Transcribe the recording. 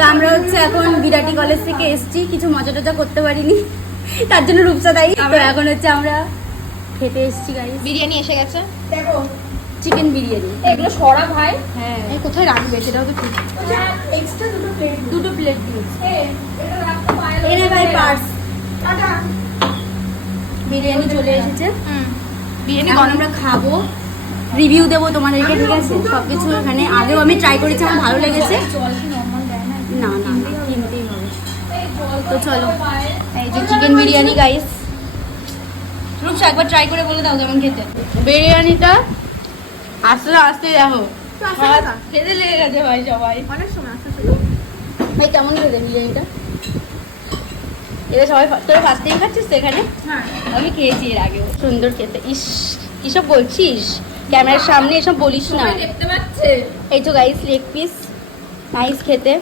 তো আমরা হচ্ছে এখন বিরাটি কলেজ থেকে এসেছি, কিছু মজা টজা করতে পারিনি, তার জন্য রূপসা দায়ী। তো এখন হচ্ছে আমরা খেতে এসেছি গাইস। বিরিয়ানি এসে গেছে, দেখো চিকেন বিরিয়ানি। এগুলো সরা ভাই। হ্যাঁ, এই কোথায় রাখবে সেটাও তো ঠিক। এক্সট্রা দুটো প্লেট দিয়েছি। এনে ভাই পার্স। বিরিয়ানি চলে এসেছে, বিরিয়ানি এখন আমরা খাবো, রিভিউ দেবো তোমাদেরকে, ঠিক আছে? সবকিছু এখানে আগেও আমি ট্রাই করেছি, আমার ভালো লেগেছে। না না না, কিনতেই হবে। তো চলো, এই যে চিকেন বিরিয়ানি গাইস। রূপসা একবার ট্রাই করে বলে দাও কেমন খেতে। বিরিয়ানিটা আস্তে আস্তে দেখো খেতে লেগে গেছে ভাই সবাই। অনেক সময় আস্তে ভাই কেমন খেতে বিরিয়ানিটা? এটা সবাই তোরা ফার্স্ট টাইম খাচ্ছিস তো এখানে? হ্যাঁ আমি খেয়েছি এর আগেও, সুন্দর খেতে। ইস কিসব বলছিস ক্যামেরার সামনে, এসব বলিস না। দেখতে পাচ্ছে। এই তো গাইস লেগ পিস, নাইস খেতে।